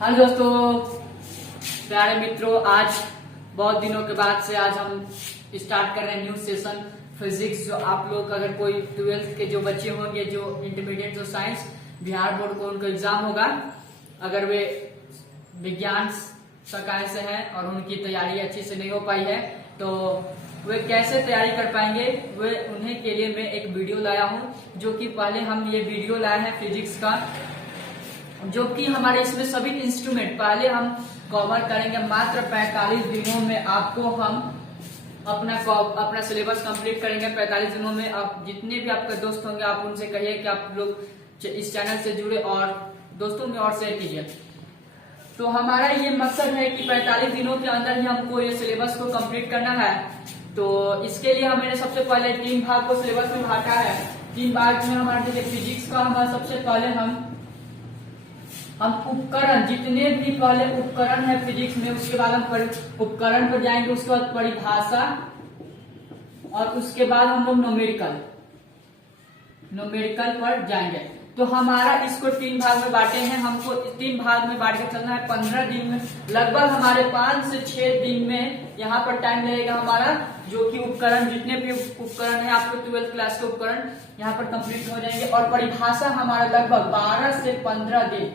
Hello दोस्तों, प्यारे मित्रों, आज बहुत दिनों के बाद से आज हम स्टार्ट कर रहे हैं न्यू सेशन फिजिक्स। जो आप लोग अगर कोई 12th के जो बच्चे होंगे, जो इंटरमीडिएट जो साइंस बिहार बोर्ड को उनका एग्जाम होगा, अगर वे विज्ञान शाखा से हैं और उनकी तैयारी अच्छी से नहीं हो पाई है तो वे कैसे तैयारी कर पाएंगे, वे उन्हें के लिए मैं एक वीडियो लाया हूं। जो कि पहले हम ये वीडियो लाए हैं फिजिक्स का, जो कि हमारे इसमें सभी इंस्ट्रूमेंट पहले हम कवर करेंगे। मात्र 45 दिनों में आपको हम अपना सिलेबस कंप्लीट करेंगे। 45 दिनों में आप जितने भी आपके दोस्त होंगे, आप उनसे कहिए कि आप लोग इस चैनल से जुड़े और दोस्तों में और शेयर कीजिए। तो हमारा ये मकसद है कि 45 दिनों के अंदर ही हमको ये सिलेबस को कंप्लीट करना है। तो इसके लिए हमने सबसे पहले 3 भाग को सिलेबस में बांटा है। 3 भाग में हमारे जैसे फिजिक्स का हमारा सबसे पहले हम उपकरण, जितने भी पहले उपकरण है फिजिक्स में, उसके बाद हम उपकरण पर जाएंगे, उसके बाद परिभाषा और उसके बाद हम लोग न्यूमेरिकल पर जाएंगे। तो हमारा इसको 3 भाग में बांटे हैं। हमको 3 भाग में बांट के चलना है। 15 दिन में लगभग हमारे 5 से 6 दिन में यहाँ पर टाइम लगेगा हमारा, जो कि उपकरण, जितने भी उपकरण है आपको 12th क्लास के उपकरण यहाँ पर कंप्लीट हो जाएंगे। और परिभाषा हमारा लगभग 12 से 15 दिन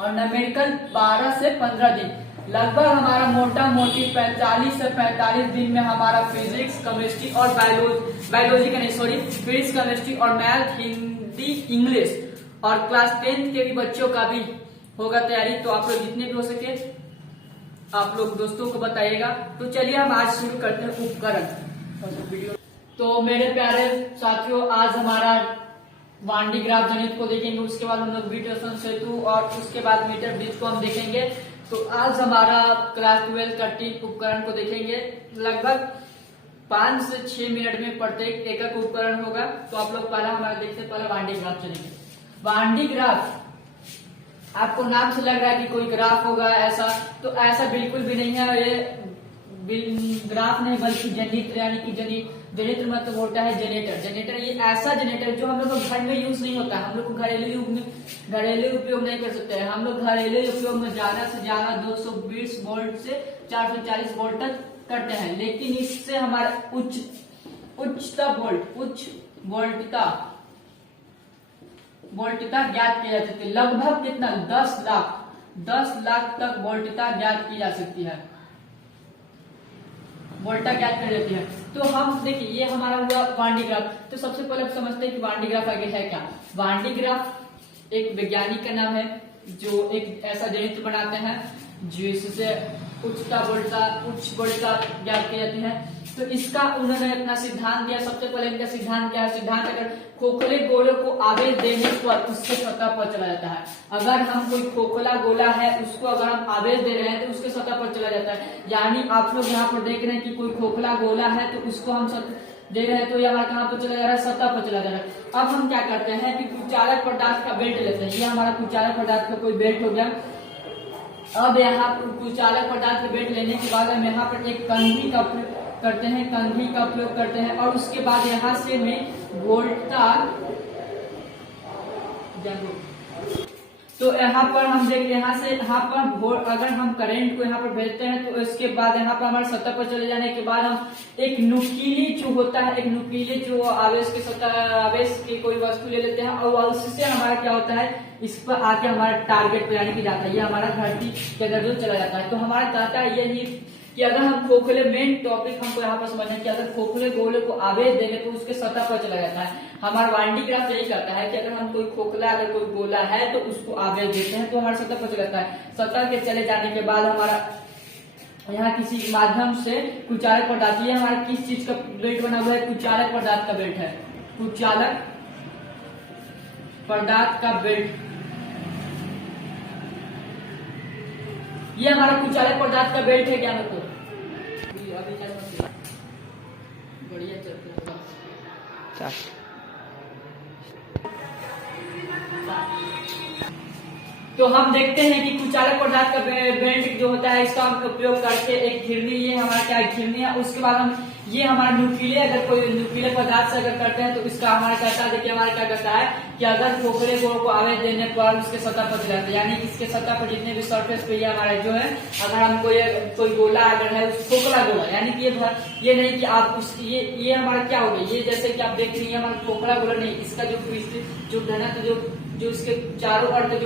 और न्यूमेरिकल 12 से 15 दिन। लगभग हमारा मोटा मोटी 45 से 45 दिन में हमारा फिजिक्स, केमिस्ट्री और बायोलॉजी का नहीं, सॉरी, फिजिक्स, केमिस्ट्री और मैथ, हिंदी, इंग्लिश और क्लास 10th के भी बच्चों का भी होगा तैयारी। तो आप लोग जितने भी हो सके आप लोग दोस्तों को बताइएगा। तो चलिए हम आज शुरू करते हैं उपकरण। तो मेरे प्यारे साथियों, आज हमारा वांडी ग्राफ गणित को देखेंगे, उसके बाद हम लोग विटर्सन सेतु और उसके बाद मीटर ब्रिज को हम देखेंगे। तो आज हमारा क्लास 12 का टीप उपकरण को देखेंगे। लगभग 5 से 6 मिनट में प्रत्येक एक उपकरण होगा। तो आप लोग पहला हमारा देखते हैं, पहला वांडी ग्राफ चलेंगे। वांडी ग्राफ आपको नाम से लग रहा है कि कोई ग्राफ होगा ऐसा, तो ऐसा बिल्कुल भी नहीं है। ये ग्राफ नहीं बल्कि जनित्र, यानी कि जनित्र मतलब होता है जनरेटर। जनरेटर ये ऐसा जनरेटर जो हम लोग घर में यूज नहीं होता है। हम लोग को घरेलू उपयोग नहीं कर सकते हैं। हम लोग घरेलू उपयोग में ज्यादा से ज्यादा 220 वोल्ट से 440 वोल्ट तक करते हैं, लेकिन इससे हमारा उच्च वोल्टता ज्ञात की जा सकती है। लगभग कितना, 10 लाख तक वोल्टता ज्ञात की जा सकती है, वोल्टा ज्ञात कर देती है। तो हम देखिए, ये हमारा हुआ वांडी ग्राफ। तो सबसे पहले आप समझते हैं कि वांडी ग्राफ आगे है क्या। वांडी ग्राफ एक वैज्ञानिक का नाम है जो एक ऐसा जनित्र बनाते हैं जिससे उच्च वोल्टता ज्ञात की जाती है। तो इसका उन्होंने अपना सिद्धांत दिया। सबसे पहले इनका सिद्धांत क्या है? सिद्धांत अगर खोखले गोले को आवेश देने पर उसके सतह पर चला जाता है। अगर हम कोई खोखला गोला है उसको अगर हम आवेश दे रहे हैं तो उसके सतह पर चला जाता है। यानी आप लोग यहाँ पर देख रहे हैं कि कोई खोखला गोला है तो उसको हम दे रहे हैं तो ये हमारा कहाँ पर चला जा रहा है? सतह पर चला जा रहा है। अब हम क्या करते हैं कि कुचालक पदार्थ का बेल्ट लेते हैं। ये हमारा कुचालक पदार्थ का कोई बेल्ट हो गया। अब यहाँ पर कुचालक पदार्थ का बेल्ट लेने के बाद हम यहाँ पर एक कंघी का उपयोग करते हैं और उसके बाद यहाँ से में वोल्टता, तो यहाँ पर हम देख, यहाँ से यहाँ पर अगर हम करंट को यहाँ पर भेजते हैं तो इसके बाद यहाँ पर हमारे सतह पर चले जाने के बाद हम एक नुकीली जो होता है, एक नुकीले जो आवेश की कोई वस्तु ले लेते हैं और उससे हमारा क्या होता है, इस पर आके हमारा टारगेट पे यानी कि जाता है। ये हमारा धरती के अंदर चला जाता है। तो हमारा चाहता है यही कि अगर हम खोखले, मेन टॉपिक हमको यहाँ पर समझना है कि अगर खोखले गोले को आवेश देंगे तो उसके सतह पर चला जाता है। हमारा वांडी ग्राफ यही करता है कि अगर हम कोई खोखला, अगर कोई गोला है तो उसको आवेश देते हैं तो हमारे सतह पर चला जाता है। सतह के चले जाने के बाद हमारा यहाँ किसी माध्यम से कुचालक पदार्थ, ये हमारा किस चीज का बेल्ट बना हुआ है? कुचालक पदार्थ का बेल्ट है। कुचालक पदार्थ का बेल्ट, ये हमारा कुचालक पदार्थ का बेल्ट है। क्या मतलब बढ़िया चलते तो हम देखते हैं कि कुचालक पदार्थ का बेल्ट जो होता है इसका हम उपयोग करके एक घिरनी, ये हमारा क्या घिरनी है। उसके बाद हम ये हमारा नुकीले, अगर कोई नुकीले पदार्थ से अगर करते हैं तो इसका हमारा कहता है, देखिए हमारा क्या कहता है कि अगर खोखले गोले को आवेश देने पर उसके सतह पर चला जाता है, यानी इसके सतह पर जितने भी सरफेस पे ये हमारे जो है, अगर हम कोई गोला अगर है खोखला गोला, यानी कि ये नहीं कि आप उस ये हमारा क्या हो गया, ये जैसे कि आप देख रही है हमारा खोखला गोला नहीं, इसका जो घनत्व जो इसके चारों ओर का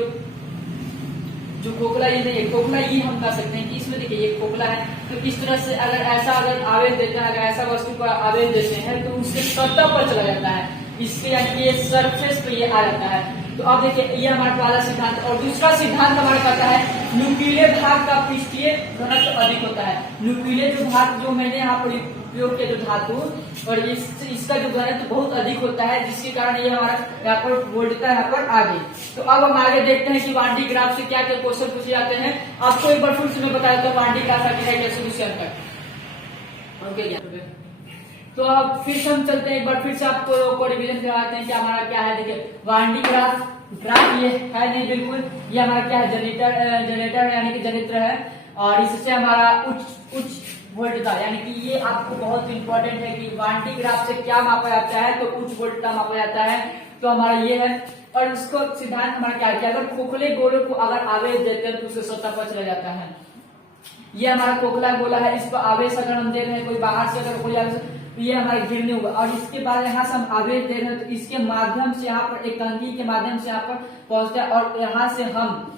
जो खोखला ये नहीं है, खोखला ये हम कह सकते हैं कि इसमें देखिए ये खोखला है। तो इस तरह से अगर आवेश देते हैं, अगर ऐसा वस्तु पर आवेश देते हैं तो उसके सतह पर चला जाता है, इसके यानी कि ये सरफेस पे ये आ जाता है। तो अब देखिए ये हमारा पहला सिद्धांत, और दूसरा सिद्धांत हमारा कहता है नुकीले भाग का पृष्ठीय घनत्व अधिक होता है। नुकीले जो भाग जो मैंने यहाँ पर उपयोग किया जो धातु, और इसका जो घनत्व बहुत अधिक होता है, जिसके कारण ये हमारा यहाँ पर वोल्टता यहाँ पर आ गई। तो अब हम आगे देखते हैं कि वान डी ग्राफ से क्या क्या क्वेश्चन पूछे जाते हैं। आपको एक बार फिर से मैं बता देता हूँ वान डी ग्राफ आखिर है क्या सोल्यूशन का। ओके, तो अब फिर से हम चलते हैं, एक बार फिर से आपको रिवीजन करवाते हैं कि हमारा क्या है। देखिए वान डी ग्राफ ये है नहीं, बिल्कुल ये हमारा क्या है, जनरेटर यानी कि जनित्र है, और इससे हमारा उच्च वोल्टता, यानी कि ये आपको बहुत इंपॉर्टेंट है कि वान डी ग्राफ से क्या मापा जाता है, तो उच्च वोल्टता मापा जाता है। तो हमारा ये है, और इसको सिद्धांत हमारा क्या है, अगर खोखले गोले को अगर आवेश देते हैं तो उसके सतह पर चला जाता है। ये हमारा खोखला गोला है, इस पर आवेश अगर हम दे रहे हैं, कोई बाहर से अगर कोई आवेश, ये हमारे गिरने होगा, और इसके बाद यहाँ से हम आवेश दे रहे हैं तो इसके माध्यम से यहाँ पर एक कंघी के माध्यम से यहाँ पर पहुंचता है, और यहाँ से हम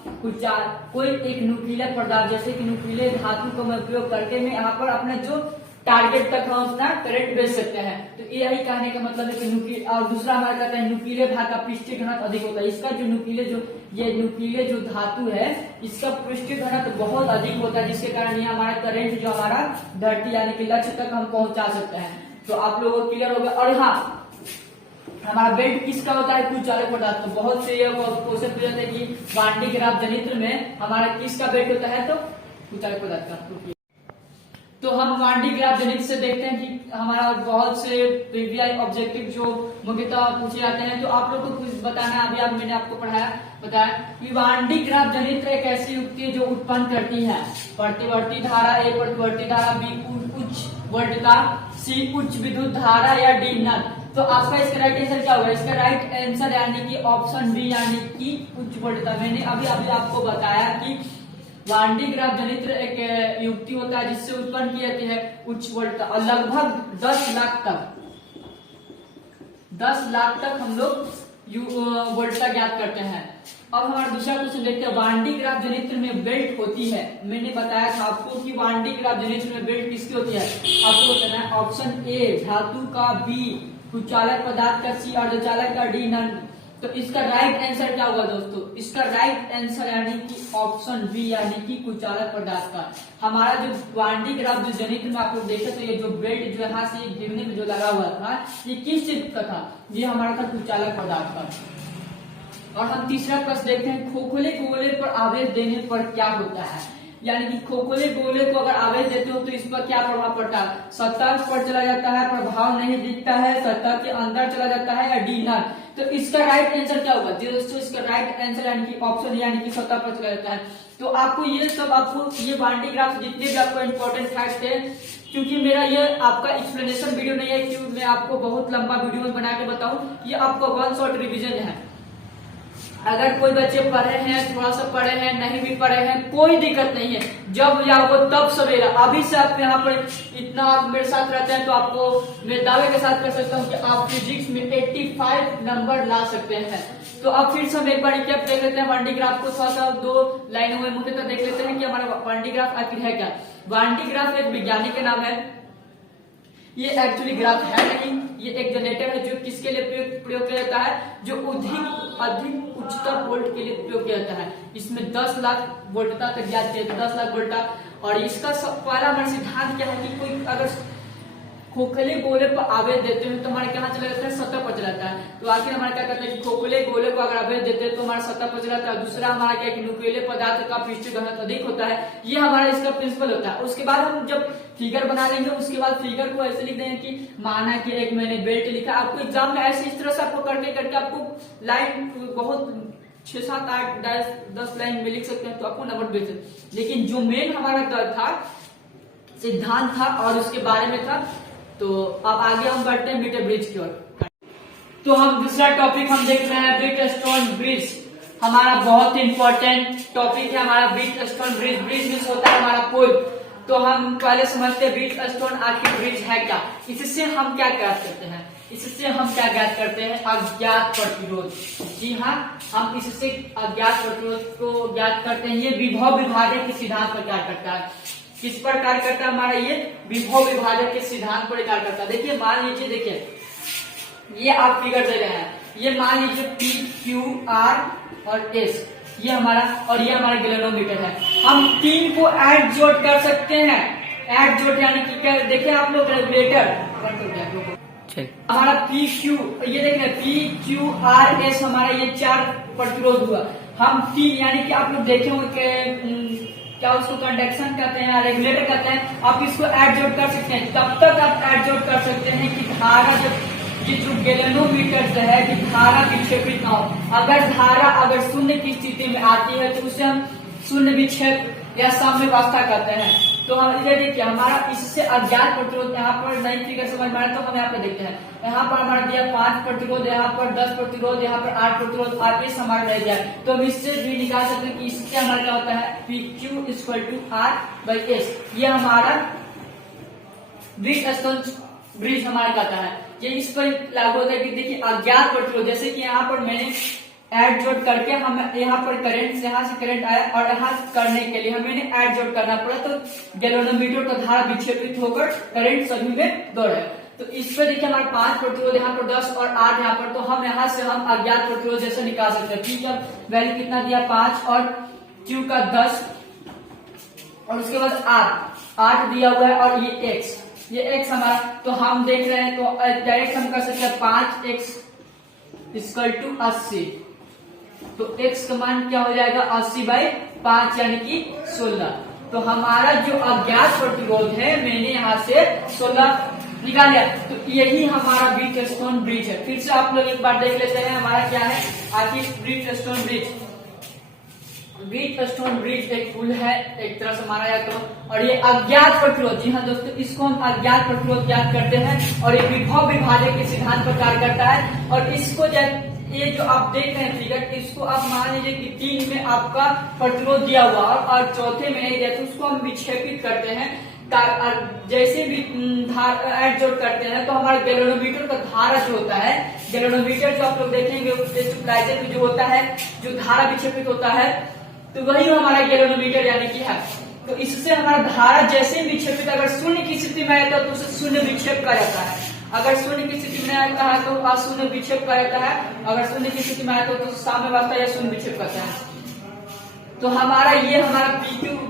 कोई एक नुकीला पदार्थ जैसे कि नुकीले धातु का उपयोग करके मैं यहाँ पर अपने जो टारगेट तक हम अपना करंट भेज सकते हैं। तो यही कहने का मतलब है कि और दूसरा हमारा कहता है नुकीले भाग का पृष्ठीय घनत्व अधिक होता है। इसका जो नुकीले जो धातु है, इसका पृष्ठीय घनत्व बहुत अधिक होता है, जिसके कारण ये हमारा करंट जो हमारा धरती यानी कि लक्ष्य तक हम पहुंचा सकते हैं। तो आप लोगों को क्लियर होगा। और हाँ, हमारा बेल्ट किसका होता है, कुचालक पदार्थ। तो बहुत से क्वेश्चन पूछ जाते हैं कि वान डी ग्राफ जनित्र में हमारा किसका बेल्ट होता है, तो कुचालक पदार्थ का। तो हम वान डी ग्राफ जनित्र से देखते हैं कि हमारा बहुत से प्रीवियस ऑब्जेक्टिव जो मुख्यतः पूछे जाते हैं। तो आप लोग को कुछ बताना है, अभी मैंने आपको बताया कि वान डी ग्राफ जनित्र एक ऐसी युक्ति है जो उत्पन्न करती है प्रतिवर्ती धारा ए, प्रतिवर्ती धारा बी, उच्च वोल्टता सी, उच्च विद्युत धारा या डी नल। तो आपका इसका राइट आंसर क्या होगा, इसका राइट आंसर यानी कि ऑप्शन बी यानी कि उच्च वोल्टता। मैंने अभी आपको बताया कि वान डी ग्राफ जनित्र एक युक्ति होता है जिससे उत्पन्न की जाती है उच्च वोल्टता, और लगभग 10 लाख तक हम लोग वोल्टता ज्ञात करते हैं। अब हमारा दूसरा क्वेश्चन देखते हैं, वान डी ग्राफ जनित्र में बेल्ट होती है। मैंने बताया था आपको कि वान डी ग्राफ जनित्र में बेल्ट किसकी होती है, आपको बताना है ऑप्शन ए धातु का, बी कुचालक पदार्थ का, सी अर्धचालक का, डी नल। तो इसका राइट आंसर क्या होगा दोस्तों, इसका राइट आंसर यानी कि ऑप्शन बी यानी कि कुचालक पदार्थ का। हमारा जो वान डी ग्राफ जो जनित्र में आप लोग देखे तो ये जो बेल्ट जो यहाँ से गिरने में जो लगा हुआ था, ये किस चीज का था, ये हमारा था कुचालक पदार्थ का। और हम तीसरा प्रश्न देखते हैं, खोखले गोले पर आवेश देने पर क्या होता है। यानी कि खोखले गोले को अगर आवेश देते हो तो इस पर क्या प्रभाव पड़ता है, सतह पर चला जाता है, प्रभाव नहीं दिखता है, सतह के अंदर चला जाता है, या डी नल। तो इसका राइट आंसर क्या होगा दोस्तों, इसका राइट आंसर यानी कि ऑप्शन यानी कि सतह पर चला जाता है। तो आपको ये सब ये वान डी ग्राफ जितने भी आपको इंपॉर्टेंट फैक्ट थे, क्योंकि मेरा ये आपका एक्सप्लेनेशन वीडियो नहीं है कि मैं आपको बहुत लंबा वीडियो में बना के बताऊं, ये आपका वन शॉट रिविजन है। अगर कोई बच्चे पढ़े हैं, थोड़ा सा पढ़े हैं, नहीं भी पढ़े हैं, कोई दिक्कत नहीं है, जब जाओ तब सवेरा। अभी से आप यहाँ पर इतना आप मेरे साथ रहते हैं तो आपको मैं दावे के साथ कह सकता हूँ कि आप फिजिक्स में 85 नंबर ला सकते हैं। तो अब फिर से हम एक बार रिकैप देख लेते हैं वान डी ग्राफ को, थोड़ा सा 2 लाइनों में मुख्यतः देख लेते हैं कि हमारा वान डी ग्राफ आखिर है क्या। वान डी ग्राफ एक वैज्ञानिक का नाम है, ये एक्चुअली ग्राफ है नहीं, ये एक जनरेटर है जो किसके लिए प्रयोग किया जाता है, जो अधिक उच्चतर वोल्ट के लिए प्रयोग किया जाता है। इसमें 10 लाख वोल्टता तक ज्ञात किया जाता है, 10 लाख वोल्टता। और इसका पहला हमारा सिद्धांत क्या है कि कोई अगर खोखले गोले पर आवेश देते हैं तो हमारे कहाँ चला जाता है, सतह पर चला जाता है। तो आखिर हमारा क्या कहते हैं कि खोखले गोले को अगर आवेश देते हैं तो हमारा सतह पर चला जाता है। दूसरा हमारा क्या है कि नुकीले पदार्थ का पृष्ठीय घनत्व अधिक होता है, ये हमारा इसका प्रिंसिपल होता है। उसके बाद हम जब फिगर बना लेंगे, उसके बाद फिगर को ऐसे लिख देंगे कि माना कि एक मैंने बेल्ट लिखा। आपको एग्जाम में ऐसे इस तरह से आपको करके आपको लाइन बहुत 6, 7, 8, 10 लाइन में लिख सकते हैं तो आपको नंबर भेज सकते। लेकिन जो मेन हमारा था सिद्धांत था और उसके बारे में था। तो अब आगे हम बढ़ते हैं मीटर ब्रिज की ओर। तो हम दूसरा टॉपिक हम देख रहे हैं ब्रिज स्टोन ब्रिज। हमारा बहुत ही इंपॉर्टेंट टॉपिक है हमारा bridge stone bridge. Bridge means होता है हमारा पुल। तो हम पहले समझते हैं ब्रिज स्टोन आखिर ब्रिज है क्या, इससे हम क्या ज्ञात करते हैं। इससे हम क्या ज्ञात करते हैं, अज्ञात प्रतिरोध। जी हाँ, हम इससे अज्ञात प्रतिरोध को ज्ञात करते हैं। ये विभव विभाजन के सिद्धांत पर कार्य करता है। किस पर कार्य करता है हमारा, ये विभव विभाजन के सिद्धांत पर कार्य करता है। देखिए मान लीजिए, देखिए ये आप फिगर दे रहे हैं, ये मान लीजिए पी क्यू आर और एस, ये हमारा और ये हमारा गैल्वेनोमीटर है। हम तीन को ऐड जोड़ कर सकते हैं। ऐड जोड़ यानी कि क्या, देखिए आप लोग रेगुलेटर हमारा पी क्यू, ये देखिए पी क्यू आर एस हमारा ये 4 प्रतिरोध हुआ। हम तीन यानी कि आप लोग देखे होंगे क्या उसको कंडक्शन कहते हैं, रेगुलेटर कहते हैं। आप इसको ऐड जोड़ कर सकते हैं। तब तक आप ऐड जोड़ कर सकते हैं कि धारा जब ये जो गैल्वेनोमीटर है कि धारा विक्षेपित ना हो। अगर धारा अगर शून्य की स्थिति में आती है तो उसे हम शून्य विक्षेप या साम्यावस्था कहते हैं। तो हम ये देखिए हमारा इससे अज्ञात प्रतिरोध, यहाँ पर नई फिगर समझ में आए तो हम यहाँ पे देखते हैं। यहाँ पर हमारा दिया 5 प्रतिरोध, यहाँ पर 10 प्रतिरोध, यहाँ पर 8 प्रतिरोध, आगे हमारा रह गया। तो हम इससे भी निकाल सकते हैं कि इससे हमारा क्या होता है, P Q equal to R by S. ये हमारा ब्रिज स्टोन ब्रिज हमारा कहता है। ये इस पर लागू होता है कि देखिए अज्ञात प्रतिरोध, जैसे कि यहाँ पर मैंने ऐड जोड़ करके हम यहाँ पर करंट, यहाँ से करंट आया और यहाँ करने के लिए हमें ऐड जोड़ करना पड़ा। तो गैल्वेनोमीटर का धारा विक्षेपित होकर करंट सभी में दौड़ है। तो इस पर देखिए हमारा 5 प्रतिरोध, यहाँ पर 10 और 8 यहाँ पर। तो हम यहाँ से हम अज्ञात प्रतिरोध जैसे निकाल सकते हैं। ठीक है, वैल्यू कितना दिया 5 और क्यू का 10 और उसके बाद 8 दिया हुआ है और ये एक्स, ये एक्स हमारा। तो हम देख रहे हैं तो डायरेक्ट हम कर सकते हैं 5x इक्वल टू 80। तो x का मान क्या हो जाएगा 80/5 यानी कि 16। तो हमारा जो अज्ञात प्रतिरोध है मैंने यहाँ से 16 निकाल लिया। तो यही हमारा ब्रिज स्टोन ब्रिज है। फिर से आप लोग एक बार देख लेते हैं हमारा क्या है आखिर bridge stone bridge. Bridge stone bridge एक पुल है एक तरह से माना जाए तो, और ये अज्ञात प्रतिरोध, जी हाँ दोस्तों, इसको हम अज्ञात प्रतिरोध ज्ञात करते हैं और ये विभव विभाजन के सिद्धांत पर कार्य करता है। और इसको ये जो आप देख रहे हैं फिगर, इसको आप मान लीजिए कि 3 में आपका प्रतिरोध दिया हुआ और चौथे में नहीं दिया, तो उसको हम विक्षेपित करते हैं। जैसे भी ऐड जोड़ करते हैं तो हमारे गैल्वेनोमीटर का धारा जो होता है, गैल्वेनोमीटर जो आप लोग देखेंगे स्टेबलाइजर में जो होता है, जो धारा विक्षेपित होता है, तो वही हमारा गैल्वेनोमीटर यानी कि है। तो इससे हमारा धारा जैसे विक्षेपित अगर शून्य की स्थिति में आता है तो उसे शून्य विक्षेप कहा जाता है। अगर शून्य की स्थिति में आता है तो अशून्य विक्षेप कहा जाता है। अगर शून्य की स्थिति में आता है तो साम्यावस्था या शून्य विक्षेप कहते हैं। तो हमारा ये हमारा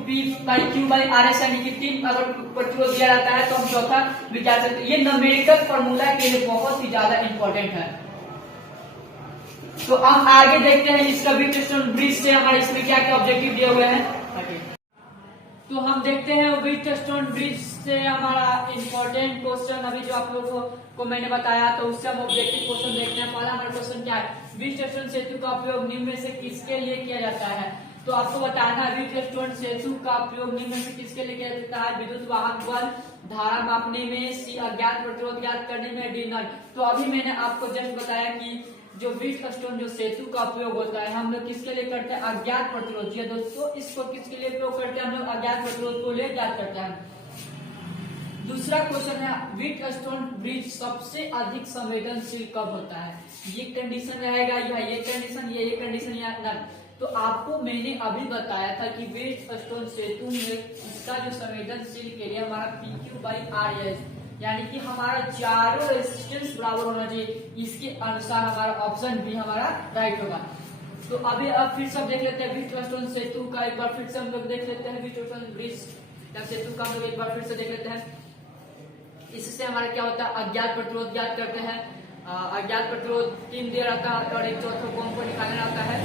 P/Q/RS यानी कि 3 अगर प्रतिरोध दिया जाता है तो हम चौथा विचार सकते हैं। ये न्यूमेरिकल फॉर्मूला के लिए बहुत ही ज्यादा इंपॉर्टेंट है। तो हम आगे देखते हैं इसका ब्रिज स्टोन ब्रिज से हमारे इसमें क्या क्या ऑब्जेक्टिव दिए हुए हैं। तो हम देखते हैं ब्रिज स्टोन ब्रिज से हमारा इंपॉर्टेंट क्वेश्चन अभी जो आप लोगों को मैंने बताया, तो उससे हम ऑब्जेक्टिव क्वेश्चन देखते हैं। पहला हमारा क्वेश्चन क्या है, ब्रिज स्टोन सेतु का उपयोग निम्न में से किसके लिए किया जाता है। तो आपको बताना है ब्रिज स्टोन सेतु का उपयोग निम्न में से किसके लिए किया जाता है, विद्युत वाहक बल, धारा मापने में, सी अज्ञात प्रतिरोध ज्ञात करने में, डी नल। तो अभी मैंने आपको जस्ट बताया कि जो ब्रिज स्टोन जो सेतु का उपयोग होता है हम लोग किसके लिए करते हैं, अज्ञात प्रतिरोध। जी दोस्तों, इसको किसके लिए उपयोग करते हैं, हम लोग अज्ञात प्रतिरोध को लिए ज्ञात करते हैं। दूसरा क्वेश्चन है ब्रिज स्टोन ब्रिज सबसे अधिक संवेदनशील कब होता है। ये कंडीशन रहेगा या ये कंडीशन, ये कंडीशन या नल। तो आपको मैंने अभी बताया था कि ब्रिज स्टोन सेतु में इसका जो संवेदनशील के लिए हमारा PQ/RS यानी कि हमारा चारों रेजिस्टेंस बराबर होना चाहिए। इसके अनुसार हमारा ऑप्शन भी हमारा राइट होगा। तो अभी अब फिर सब देख लेते हैं ब्रिज स्टोन सेतु का एक बार फिर से हम लोग देख लेते हैं। ब्रिज स्टोन ब्रिज सेतु का हम लोग एक बार फिर से देख लेते हैं। इससे हमारा क्या होता है, अज्ञात प्रतिरोध ज्ञात करते हैं। अज्ञात प्रतिरोध 3 दिया रहता है और एक चौथा कौन को निकालना रहता है।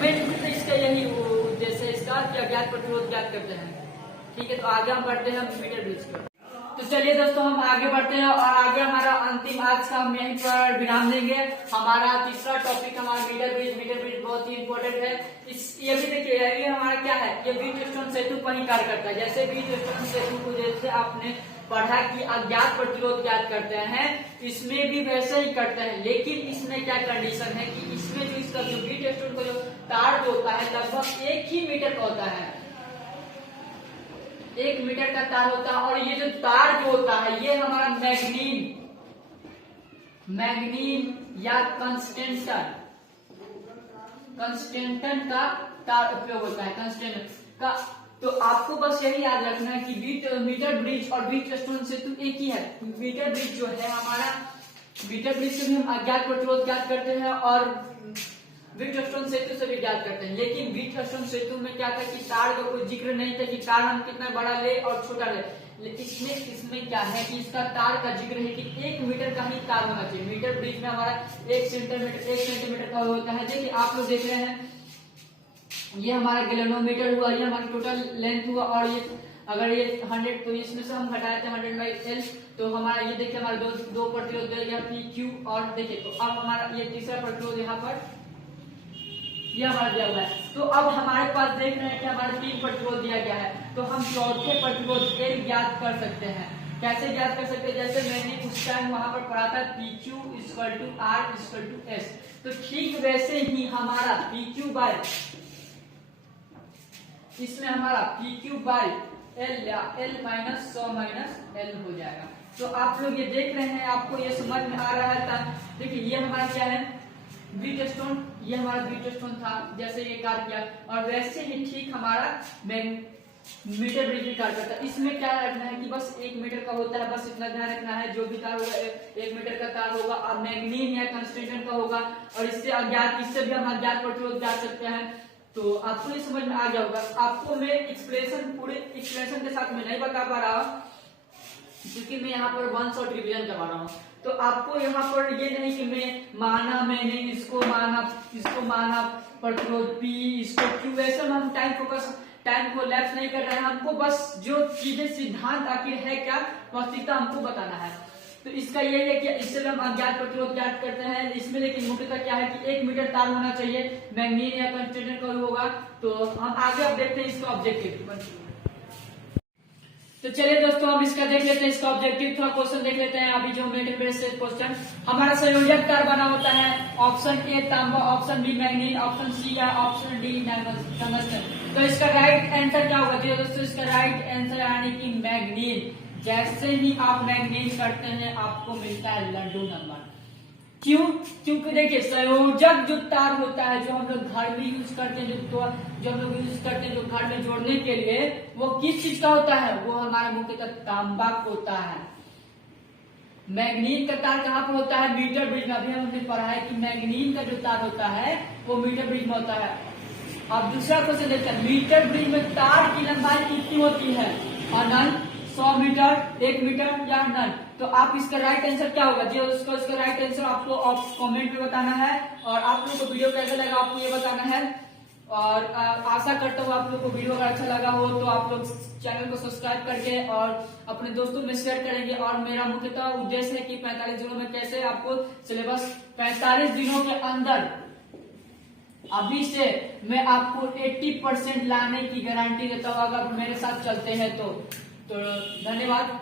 फिर इसका यही उद्देश्य है इसका कि अज्ञात प्रतिरोध ज्ञात करते हैं। ठीक है, तो आगे हम बढ़ते हैं मीटर ब्रिज पर। तो चलिए दोस्तों हम आगे बढ़ते हैं और आगे हमारा अंतिम आज का हम यहीं पर विराम देंगे। हमारा तीसरा टॉपिक हमारा मीटर ब्रिज। मीटर ब्रिज बहुत ही इंपॉर्टेंट है। ये भी देखिए ये हमारा क्या है, ये व्हीटस्टोन सेतु पर ही कार्य करता है। जैसे व्हीटस्टोन सेतु को जैसे आपने पढ़ा कि अज्ञात प्रतिरोध ज्ञात करते हैं, इसमें भी वैसे ही करते हैं। लेकिन इसमें क्या कंडीशन है कि इसमें जो इसका जो व्हीटस्टोन का जो तार जो होता है लगभग 1 ही मीटर का होता है, 1 मीटर का तार होता है। और ये जो तार जो होता है ये हमारा मैग्नीन या कंस्टेंटन का तार उपयोग होता है, कंस्टेंटन का। तो आपको बस यही याद रखना है कि मीटर ब्रिज और व्हीटस्टोन सेतु एक ही है। मीटर ब्रिज जो है हमारा, मीटर ब्रिज से भी हम अज्ञात प्रतिरोध ज्ञात करते हैं और व्हीटस्टोन सेतु से भी ज्ञात करते हैं। लेकिन व्हीटस्टोन सेतु में क्या था कि तार का कोई जिक्र नहीं था कि तार हम कितना बड़ा ले और छोटा ले। इसमें क्या है कि इसका तार का जिक्र है कि 1 मीटर का ही तार होना चाहिए। मीटर ब्रिज में हमारा 1 सेंटीमीटर का होता है। देखिए आप लोग देख रहे हैं ये हमारा गैल्वेनोमीटर हुआ, ये हमारी टोटल लेंथ हुआ। और ये अगर ये 100 तो इसमें से हम घटाए थे 100/L, तो हमारा ये देखिए हमारा दो प्रतिरोध दे गया PQ। और देखिए तो अब हमारा ये तीसरा प्रतिरोध यहाँ पर ये हमारा दिया हुआ है। तो अब हमारे पास देख रहे हैं कि हमारे 3 प्रतिरोध दिया गया है। तो हम चौथे प्रतिरोध L ज्ञात कर सकते हैं। कैसे ज्ञात कर सकते हैं, जैसे मैंने उस टाइम वहां पर पढ़ा था PQ = R = S। तो ठीक वैसे ही हमारा PQ बाय इसमें हमारा PQ/L या L - 100 - L हो जाएगा। तो आप लोग ये देख रहे हैं, आपको ये समझ में आ रहा था। देखिए ये हमारा क्या है, व्हीटस्टोन, ये हमारा व्हीटस्टोन था जैसे ये कार्य किया। और वैसे ही ठीक हमारा मीटर ब्रिज भी कार्य करता है। इसमें क्या रखना है कि बस 1 मीटर का होता है, बस इतना ध्यान रखना है। जो भी तार होगा 1 मीटर का तार होगा और मैग्नीन या कंस्टेंटन का होगा। और इससे भी हम अज्ञात प्रतिरोध जा सकते हैं। तो आपको ये समझ में आ गया होगा। आपको मैं पूरे एक्सप्लेनेशन के साथ में नहीं बता पा रहा क्योंकि मैं यहाँ पर 1 शॉट रिवीजन करवा रहा हूँ। तो आपको यहाँ पर ये नहीं कि मैंने इसको माना प्रतिरोध P, इसको Q, ऐसे हम टाइम को लैप्स नहीं कर रहे हैं। हमको बस जो चीजें सिद्धांत आखिर है क्या वास्तविकता हमको बताना है। तो इसका यही है कि इससे हम अज्ञात प्रतिरोध ज्ञात करते हैं। इसमें लेकिन मुख्यतः क्या है कि 1 मीटर तार होना चाहिए, मैग्नीन या कंस्टेंटन का होगा। तो हम आगे अब देखते हैं इसका ऑब्जेक्टिव। तो चलिए दोस्तों हम इसका देख लेते हैं, इसका ऑब्जेक्टिव थोड़ा क्वेश्चन देख लेते हैं। अभी जो मीटर ब्रिज से क्वेश्चन हमारा संयोजक तार बना होता है। ऑप्शन ए तांबा, ऑप्शन बी मैग्नीन, ऑप्शन सी या ऑप्शन डी टंगस्टन। तो इसका राइट आंसर क्या होगा दोस्तों, इसका राइट आंसर यानी कि मैग्नीन। जैसे ही आप मैग्नीन करते हैं आपको मिलता है लड्डू नंबर। क्यों? क्योंकि देखिए संयोजक जो तार होता है जो हम लोग घर में यूज करते हैं, जो हम लोग यूज करते हैं जो घर में जोड़ने के लिए, वो किस चीज का होता है, वो हमारा मुख्यतः तांबा होता है। मैग्नीन का तार कहाँ पर होता है, मीटर ब्रिज में। अभी हमने पढ़ा है कि मैग्नीन का जो तार होता है वो मीटर ब्रिज में होता है। अब दूसरा क्वेश्चन देखते हैं, मीटर ब्रिज में तार की लंबाई कितनी होती है, अनंत, 100 मीटर, 1 मीटर या नन। तो आप इसका राइट आंसर क्या होगा जी, इसका राइट आंसर आपको कमेंट में बताना है। और आप लोग को वीडियो कैसा लगा आपको ये बताना है। और आशा करता हूँ आप लोग को वीडियो अगर अच्छा लगा हो तो आप लोग चैनल को सब्सक्राइब करके और अपने दोस्तों में शेयर करेंगे। और मेरा मुख्यतः उद्देश्य है कि 45 दिनों में कैसे आपको सिलेबस 45 दिनों के अंदर अभी से मैं आपको 80% लाने की गारंटी देता हूँ अगर मेरे साथ चलते हैं तो धन्यवाद।